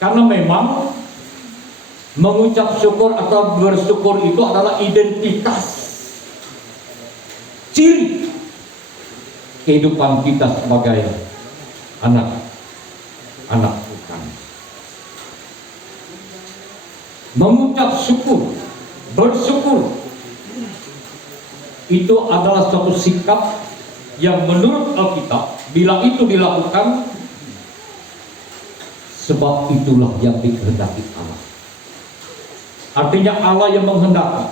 Karena memang mengucap syukur atau bersyukur itu adalah identitas, ciri kehidupan kita sebagai anak Tuhan. Mengucap syukur, bersyukur itu adalah suatu sikap yang menurut Alkitab, bila itu dilakukan, sebab itulah yang dikehendaki Allah. Artinya Allah yang menghendaki,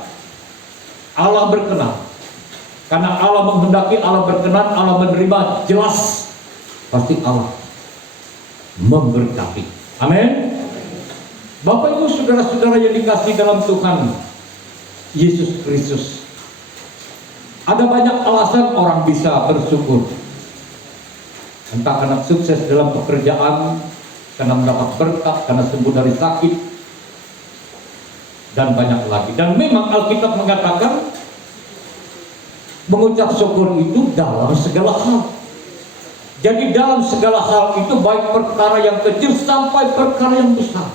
Allah berkenan. Karena Allah menghendaki, Allah berkenan, Allah menerima, jelas pasti Allah memberkati. Amin. Bapak Ibu saudara-saudara yang dikasih dalam Tuhan Yesus Kristus, ada banyak alasan orang bisa bersyukur. Entah karena sukses dalam pekerjaan, karena mendapat berkat, karena sembuh dari sakit, dan banyak lagi. Dan memang Alkitab mengatakan mengucap syukur itu dalam segala hal. Jadi dalam segala hal itu, baik perkara yang kecil sampai perkara yang besar.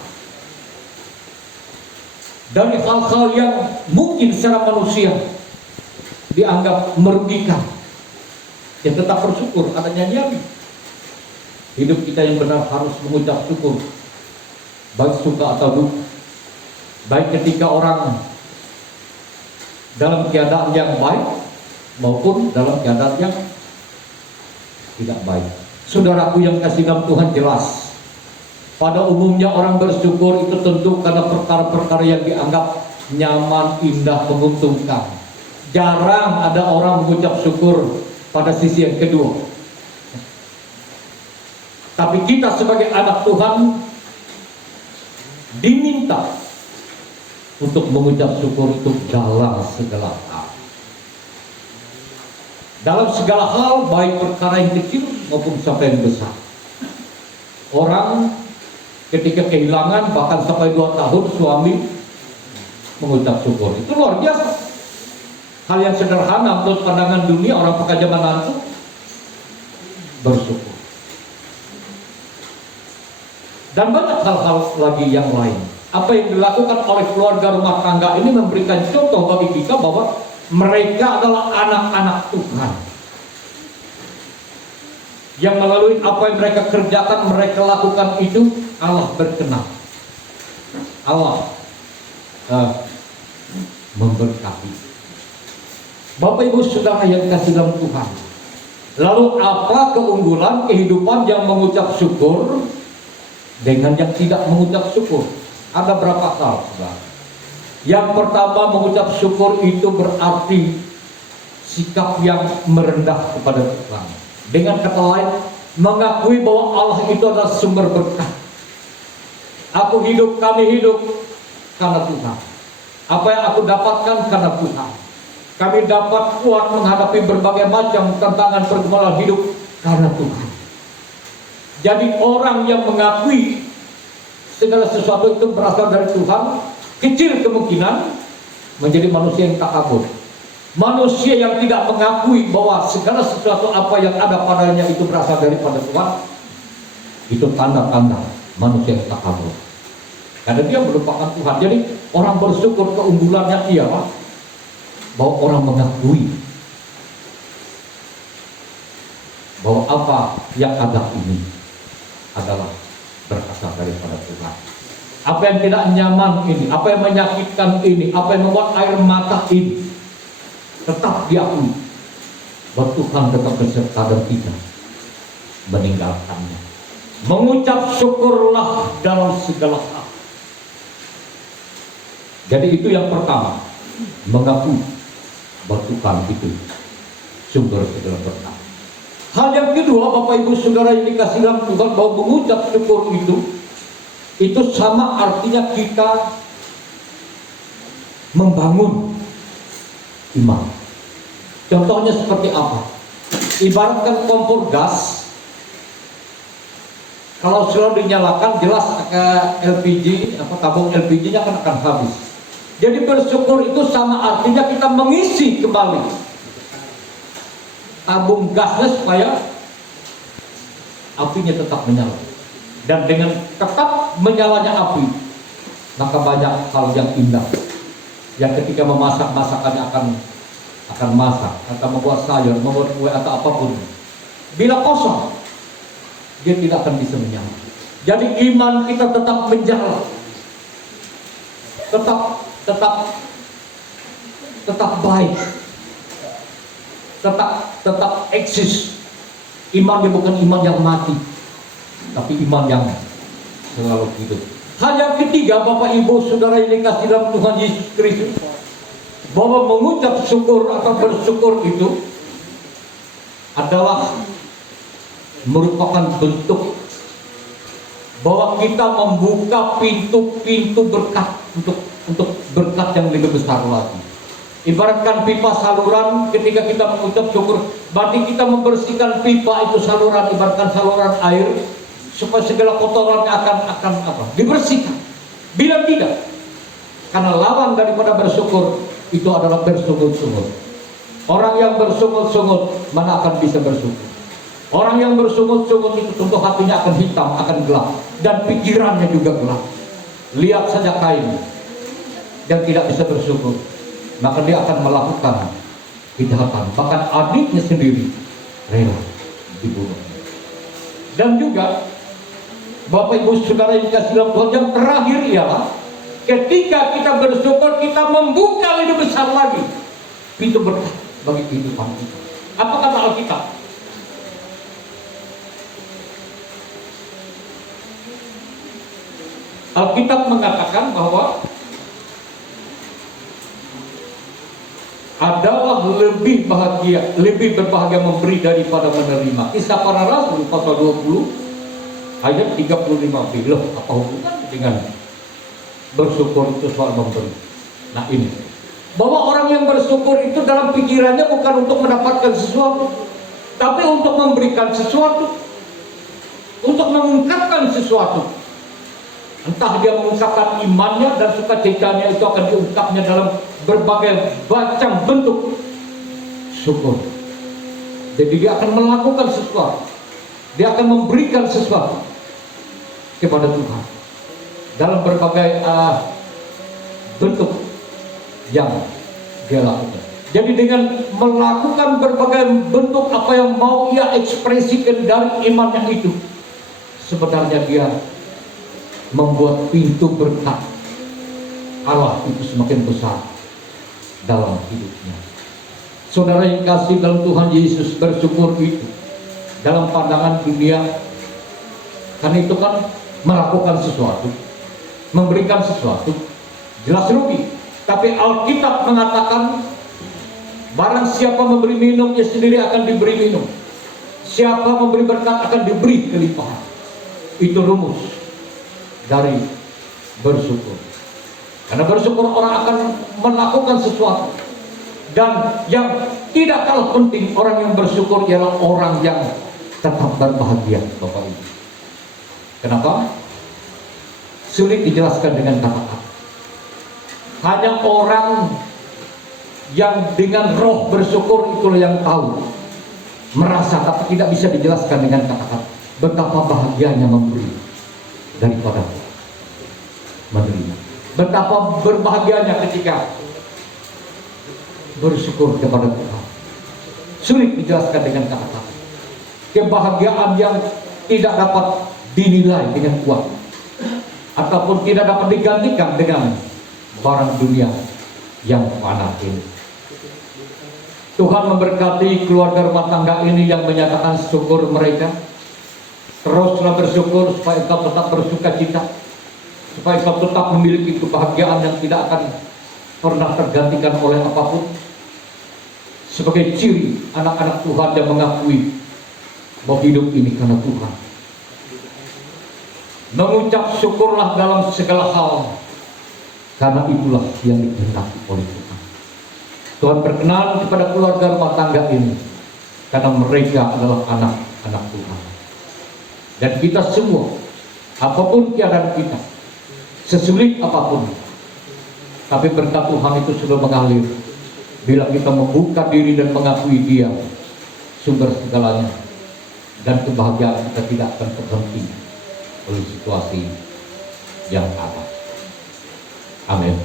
Dari hal-hal yang mungkin secara manusia dianggap merugikan, ya tetap bersyukur. Ada nyanyian, hidup kita yang benar harus mengucap syukur, baik suka atau duka. Baik ketika orang dalam keadaan yang baik maupun dalam keadaan yang tidak baik. Saudaraku yang kasih dalam Tuhan, jelas pada umumnya orang bersyukur itu tentu karena perkara-perkara yang dianggap nyaman, indah, menguntungkan. Jarang ada orang mengucap syukur pada sisi yang kedua. Tapi kita sebagai anak Tuhan diminta untuk mengucap syukur itu dalam segala hal. Dalam segala hal, baik perkara yang kecil maupun sampai yang besar. Orang ketika kehilangan bahkan sampai 2 tahun suami mengucap syukur, itu luar biasa. Hal yang sederhana menurut pandangan dunia, orang pekerja menantu bersyukur. Dan banyak hal-hal lagi yang lain. Apa yang dilakukan oleh keluarga rumah tangga ini memberikan contoh bagi kita bahwa mereka adalah anak-anak Tuhan. Yang melalui apa yang mereka kerjakan, mereka lakukan itu, Allah berkenan. Allah memberkati. Bapak Ibu saudara yang kasih dalam Tuhan, lalu apa keunggulan kehidupan yang mengucap syukur dengan yang tidak mengucap syukur? Ada berapa hal, saudara? Yang pertama, mengucap syukur itu berarti sikap yang merendah kepada Tuhan. Dengan kata lain, mengakui bahwa Allah itu adalah sumber berkat. Aku hidup, kami hidup karena Tuhan. Apa yang aku dapatkan karena Tuhan. Kami dapat kuat menghadapi berbagai macam tantangan pergumulan hidup karena Tuhan. Jadi orang yang mengakui segala sesuatu itu berasal dari Tuhan, kecil kemungkinan menjadi manusia yang takabur. Manusia yang tidak mengakui bahwa segala sesuatu apa yang ada padanya itu berasal daripada Tuhan, itu tanda-tanda manusia yang takabur. Karena dia melupakan Tuhan. Jadi orang bersyukur keunggulannya ialah bahwa orang mengakui bahwa apa yang ada ini adalah berasal daripada Tuhan. Apa yang tidak nyaman ini, apa yang menyakitkan ini, apa yang membuat air mata ini, tetap diakui bahwa Tuhan tetap beserta dan tidak meninggalkannya. Mengucap syukurlah dalam segala hal. Jadi itu yang pertama, mengaku bahwa Tuhan itu sumber segala berkat. Hal yang kedua, Bapak Ibu Saudara yang dikasih dalam Tuhan, bahwa mengucap syukur itu sama artinya kita membangun iman. Contohnya seperti apa? Ibaratkan kompor gas, kalau selalu dinyalakan, jelas LPG, tabung LPG-nya akan habis. Jadi bersyukur itu sama artinya kita mengisi kembali tabung gasnya supaya apinya tetap menyala. dan dengan tetap menyalanya api, maka banyak hal yang indah yang ketika memasak masakannya akan masak, akan membuat sayur, membuat kue atau apapun. Bila kosong, dia tidak akan bisa menyala. Jadi iman kita tetap menjalar, tetap baik, tetap eksis. Iman bukan iman yang mati, tapi iman yang selalu hidup. Hal yang ketiga, Bapak Ibu Saudara yang dikasihi dalam Tuhan Yesus Kristus, bahwa mengucap syukur atau bersyukur itu adalah merupakan bentuk bahwa kita membuka pintu-pintu berkat untuk berkat yang lebih besar lagi. Ibaratkan pipa saluran, ketika kita mengucap syukur, berarti kita membersihkan pipa itu saluran, ibaratkan saluran air, supaya segala kotorannya akan dibersihkan. Bila tidak, karena lawan daripada bersyukur itu adalah bersungut-sungut. Orang yang bersungut-sungut mana akan bisa bersyukur? Orang yang bersungut-sungut itu tentu hatinya akan hitam, akan gelap, dan pikirannya juga gelap. Lihat saja Kain yang tidak bisa bersyukur, maka dia akan melakukan kejahatan. Bahkan adiknya sendiri rela dibunuh. Dan juga Bapak Ibu Saudara yang dikasihi dalam Tuhan, yang terakhir ialah ketika kita bersyukur, kita membuka lebih besar lagi pintu berkat bagi kehidupan kita. Apa kata Alkitab? Alkitab mengatakan bahwa adalah lebih berbahagia memberi daripada menerima. Kisah Para Rasul pasal 20 ayat 35b. Loh, apa hubungan dengan bersyukur itu soal memberi? Nah ini, bahwa orang yang bersyukur itu dalam pikirannya bukan untuk mendapatkan sesuatu, tapi untuk memberikan sesuatu, untuk mengungkapkan sesuatu. Entah dia mengungkapkan imannya dan sukacitanya, itu akan diungkapnya dalam berbagai macam bentuk syukur. Jadi dia akan melakukan sesuatu, dia akan memberikan sesuatu kepada Tuhan dalam berbagai bentuk yang dia lakukan. Jadi dengan melakukan berbagai bentuk apa yang mau ia ekspresikan dari imannya itu, sebenarnya dia membuat pintu berkat Allah itu semakin besar dalam hidupnya. Saudara yang kasih dalam Tuhan Yesus, bersyukur itu dalam pandangan dunia, karena itu kan melakukan sesuatu, memberikan sesuatu, jelas rugi. Tapi Alkitab mengatakan barang siapa memberi minum, ia sendiri akan diberi minum. Siapa memberi berkat akan diberi kelimpahan. Itu rumus dari bersyukur. Karena bersyukur orang akan melakukan sesuatu. Dan yang tidak kalah penting, orang yang bersyukur ialah orang yang tetap berbahagia, Bapak Ibu. Kenapa? Sulit dijelaskan dengan kata-kata. Hanya orang yang dengan roh bersyukur itulah yang tahu, merasa, tapi tidak bisa dijelaskan dengan kata-kata betapa bahagianya memberi daripada menerima. Betapa berbahagianya ketika bersyukur kepada Tuhan. Sulit dijelaskan dengan kata-kata. Kebahagiaan yang tidak dapat dinilai dengan uang, ataupun tidak dapat digantikan dengan barang dunia yang fana ini. Tuhan memberkati keluarga rumah tangga ini yang menyatakan syukur mereka. Teruslah bersyukur supaya engkau tetap bersuka cita, supaya engkau tetap memiliki kebahagiaan yang tidak akan pernah tergantikan oleh apapun. Sebagai ciri anak-anak Tuhan yang mengakui bahwa hidup ini karena Tuhan. Mengucap syukurlah dalam segala hal, karena itulah yang dikehendaki oleh Tuhan. Tuhan berkenan kepada keluarga rumah tangga ini, karena mereka adalah anak-anak Tuhan. Dan kita semua, apapun keadaan kita, sesulit apapun, tapi berkat Tuhan itu sudah mengalir. Bila kita membuka diri dan mengakui Dia sumber segalanya, dan kebahagiaan kita tidak akan terhenti oleh situasi yang ada. Amin.